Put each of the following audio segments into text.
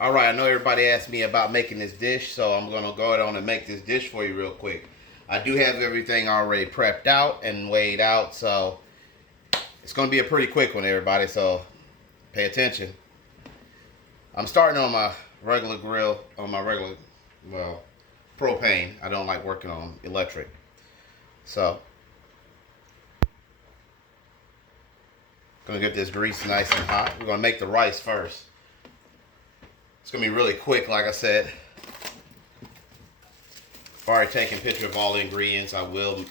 All right, I know everybody asked me about making this dish, so I'm going to go ahead on and make this dish for you real quick. I do have everything already prepped out and weighed out, so it's going to be a pretty quick one, everybody, so pay attention. I'm starting on my regular grill, well, propane. I don't like working on electric. So, going to get this grease nice and hot. We're going to make the rice first. It's going to be really quick, like I said. I've already taken a picture of all the ingredients. I will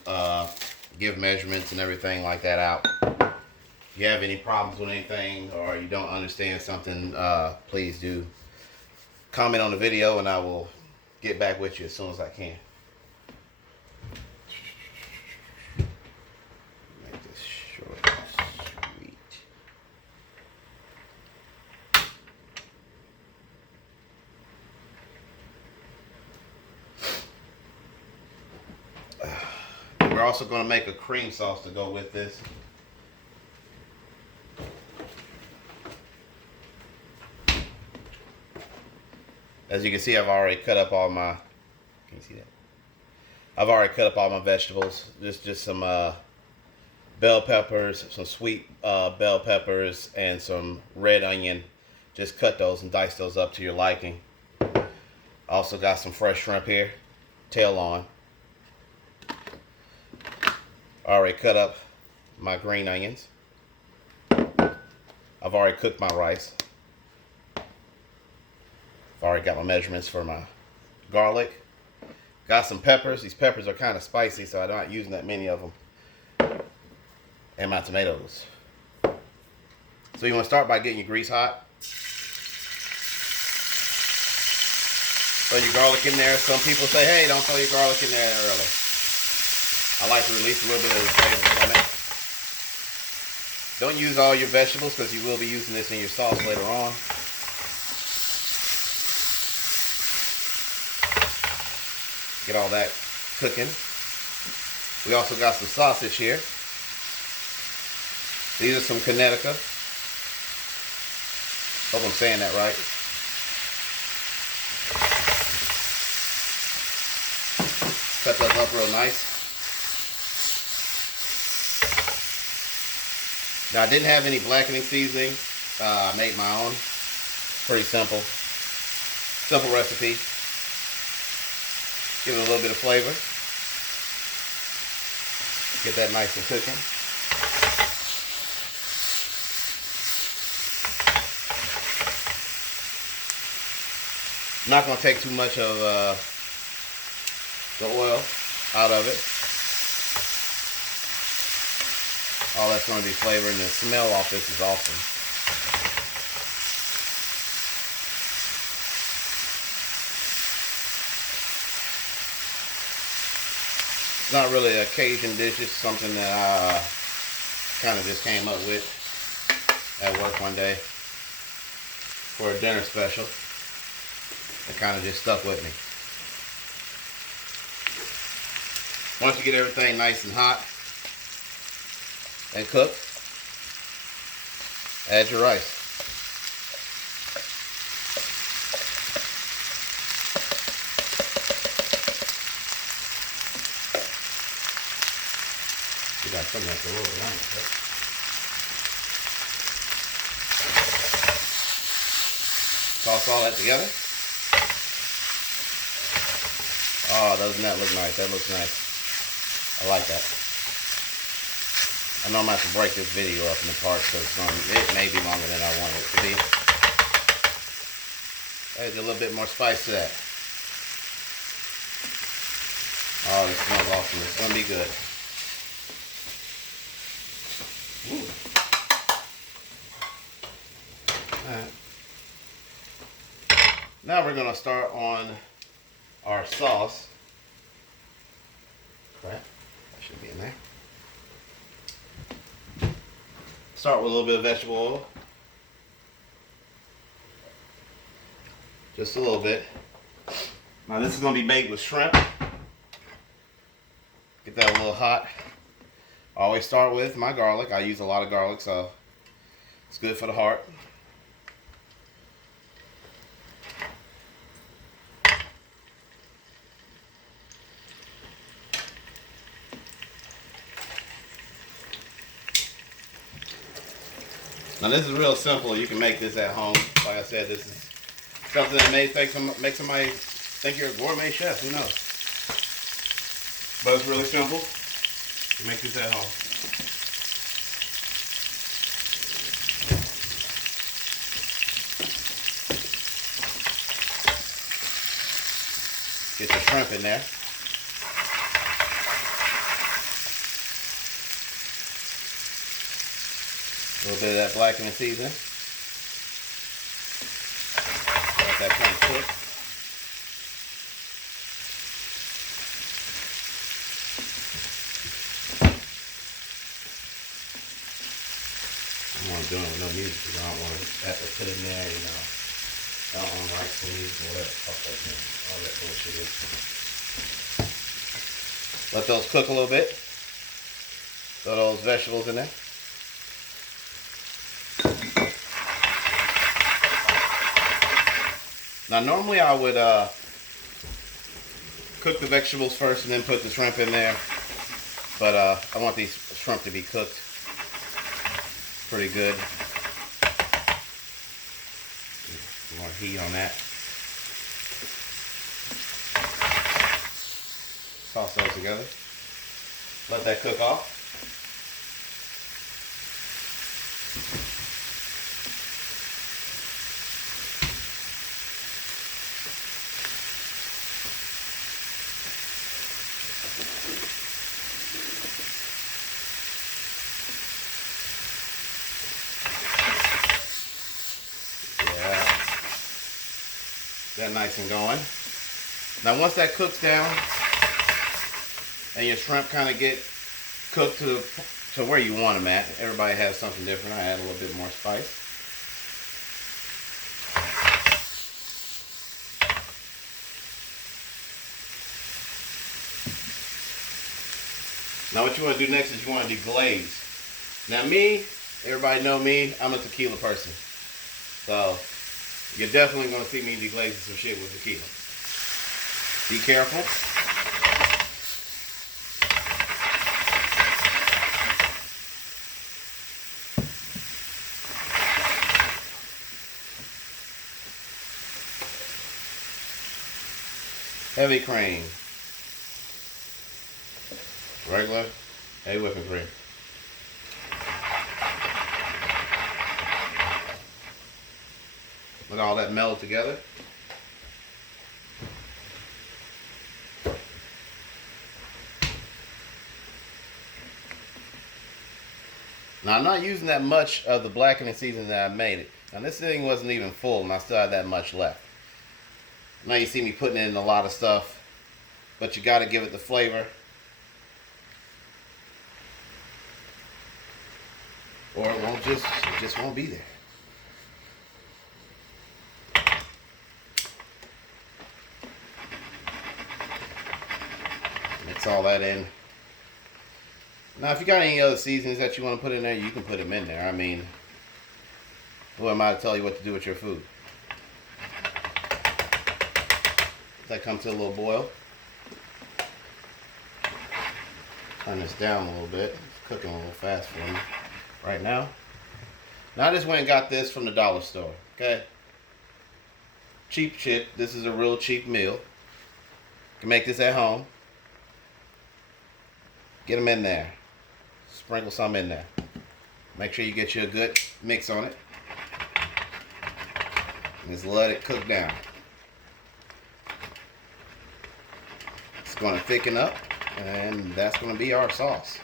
give measurements and everything like that out. If you have any problems with anything or you don't understand something, please do comment on the video and I will get back with you as soon as I can. Make this short and sweet. We're also going to make a cream sauce to go with this. As you can see, I've already cut up all my, can you see that? I've already cut up all my vegetables. Just some bell peppers, some sweet bell peppers, and some red onion. Just cut those and dice those up to your liking. Also got some fresh shrimp here, tail on. Already cut up my green onions. I've already cooked my rice. I've already got my measurements for my garlic. Got some peppers. These peppers are kind of spicy, so I'm not using that many of them. And my tomatoes. So you want to start by getting your grease hot. Throw your garlic in there. Some people say, hey, don't throw your garlic in there early. I like to release a little bit of the flavor from it. Don't use all your vegetables because you will be using this in your sauce later on. Get all that cooking. We also got some sausage here. These are some Connecticut. Hope I'm saying that right. Cut those up real nice. Now I didn't have any blackening seasoning. I made my own. Pretty simple. Simple recipe. Give it a little bit of flavor. Get that nice and cooking. I'm not going to take too much of the oil out of it. All that's going to be flavor, and the smell off this is awesome. It's not really a Cajun dish, it's something that I kind of just came up with at work one day for a dinner special. It kind of just stuck with me. Once you get everything nice and hot and cooked, add your rice. You got something that's a little around it, right? Toss all that together. Oh, doesn't that look nice? That looks nice. I like that. I know I'm going to have to break this video up into parts because it may be longer than I want it to be. There's a little bit more spice to that. Oh, this smells awesome. It's going to be good. Alright. Now we're going to start on our sauce. Crap, that should be in there. Start with a little bit of vegetable oil. Just a little bit. Now this is going to be made with shrimp. Get that a little hot. I always start with my garlic. I use a lot of garlic, so it's good for the heart. Now this is real simple. You can make this at home. Like I said, this is something that may make somebody think you're a gourmet chef. Who knows? But it's really simple. You make this at home. Get your shrimp in there. A little bit of that blackened seasoning. Let that kind of cook. I'm doing it with no music because I don't want to have to put in there, you know. I don't want to like the music or whatever. Fuck that thing. All that bullshit is. Let those cook a little bit. Throw those vegetables in there. Now normally I would cook the vegetables first and then put the shrimp in there. But I want these shrimp to be cooked pretty good. More heat on that. Toss those together. Let that cook off. That nice and going. Now once that cooks down and your shrimp kind of get cooked to where you want them at, everybody has something different. I add a little bit more spice. Now what you want to do next is you want to deglaze. Now me, everybody know me, I'm a tequila person. So you're definitely going to see me deglazing some shit with tequila. Be careful. Heavy cream. Regular heavy whipping cream. Let all that meld together. Now I'm not using that much of the blackening seasoning that I made it. Now this thing wasn't even full and I still had that much left. Now you see me putting in a lot of stuff, but you got to give it the flavor. Or it just won't be there. Mix all that in. Now, if you got any other seasonings that you want to put in there, you can put them in there. I mean, who am I to tell you what to do with your food? That comes to a little boil. Turn this down a little bit. It's cooking a little fast for me right now. Now I just went and got this from the dollar store. Okay. Cheap shit. This is a real cheap meal. You can make this at home. Get them in there. Sprinkle some in there. Make sure you get you a good mix on it. And just let it cook down. It's going to thicken up, and that's going to be our sauce.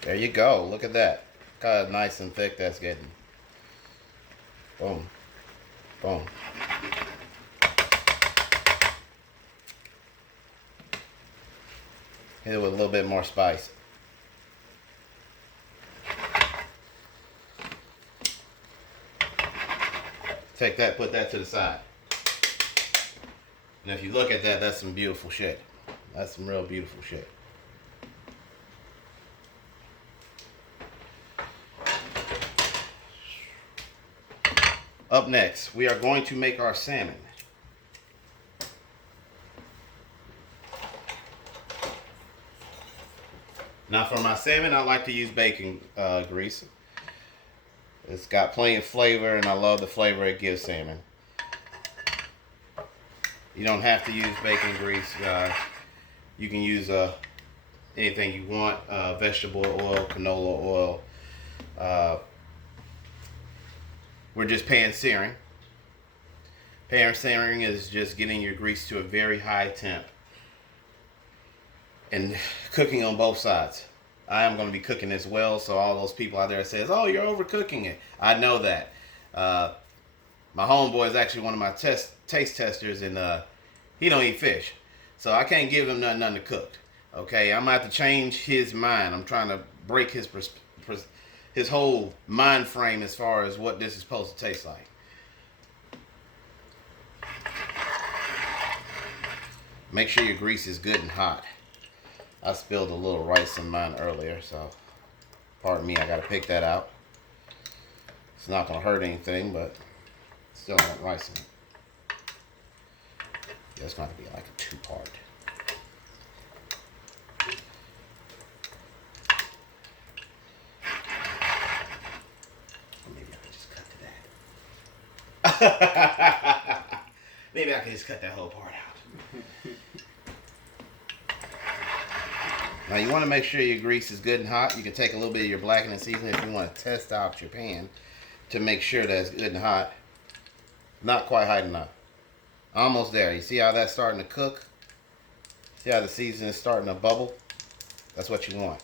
There you go. Look at that. Look how nice and thick that's getting. Boom. Boom. Hit it with a little bit more spice. Take that, put that to the side. And if you look at that, that's some beautiful shit. That's some real beautiful shit. Up next, we are going to make our salmon. Now for my salmon, I like to use bacon grease. It's got plenty of flavor, and I love the flavor it gives salmon. You don't have to use bacon grease. You can use anything you want, vegetable oil, canola oil. We're just pan searing. Pan searing is just getting your grease to a very high temp and cooking on both sides. I am going to be cooking as well, so all those people out there says, "Oh, you're overcooking it." I know that. My homeboy is actually one of my taste testers, and he don't eat fish, so I can't give him nothing to cook. Okay, I'm gonna have to change his mind. I'm trying to break his whole mind frame as far as what this is supposed to taste like. Make sure your grease is good and hot. I spilled a little rice in mine earlier, so pardon me, I gotta pick that out. It's not gonna hurt anything, but still want rice in it. Yeah, it's gonna have to be like a 2-part. Maybe I can just cut to that. Maybe I can just cut that whole part out. Now you want to make sure your grease is good and hot. You can take a little bit of your blackened seasoning if you want to test out your pan to make sure that it's good and hot. Not quite hot enough. Almost there. You see how that's starting to cook? See how the seasoning is starting to bubble? That's what you want.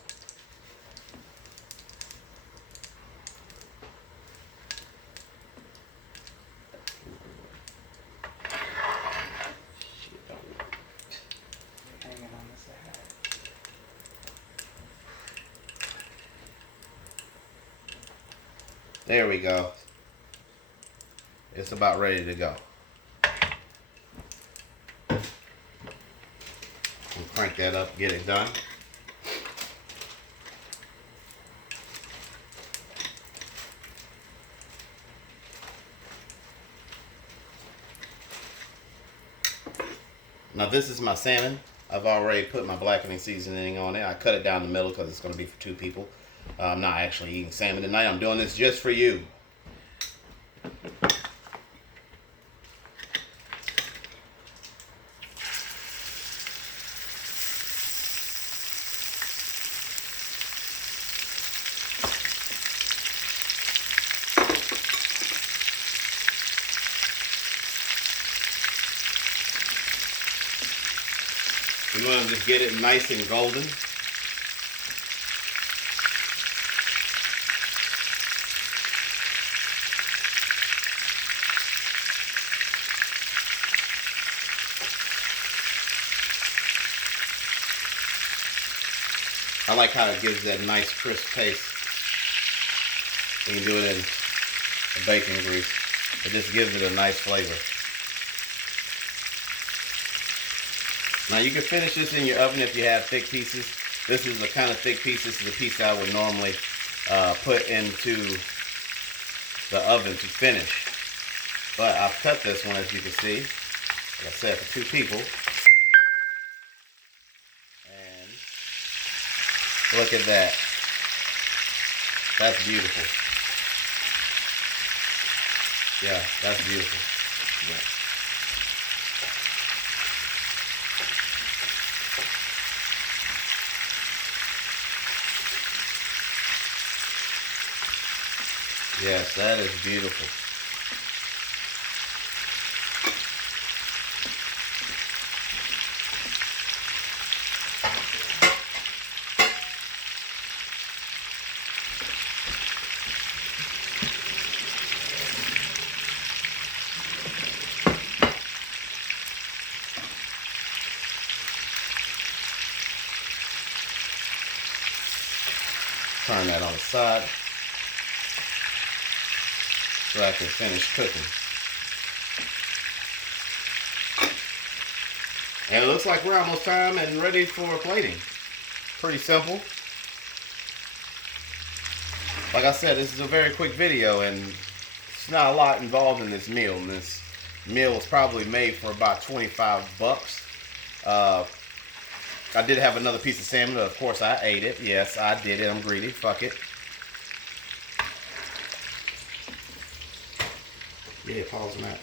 There we go. It's about ready to go. We'll crank that up, get it done. Now this is my salmon. I've already put my blackening seasoning on it. I cut it down the middle because it's going to be for 2 people. I'm not actually eating salmon tonight. I'm doing this just for you. We want to just get it nice and golden. I like how it gives that nice crisp taste. You can do it in a bacon grease. It just gives it a nice flavor. Now you can finish this in your oven if you have thick pieces. This is the kind of thick piece. This is the piece I would normally put into the oven to finish. But I've cut this one, as you can see. Like I said, for 2 people. And look at that. That's beautiful. Yeah, that's beautiful. Yeah. Yes, that is beautiful. Turn that on the side so I can finish cooking. And it looks like we're almost time and ready for plating. Pretty simple. Like I said, this is a very quick video, and it's not a lot involved in this meal. And this meal was probably made for about $25. I did have another piece of salmon. Of course, I ate it. Yes, I did it. I'm greedy. Fuck it. Yeah, pause on that.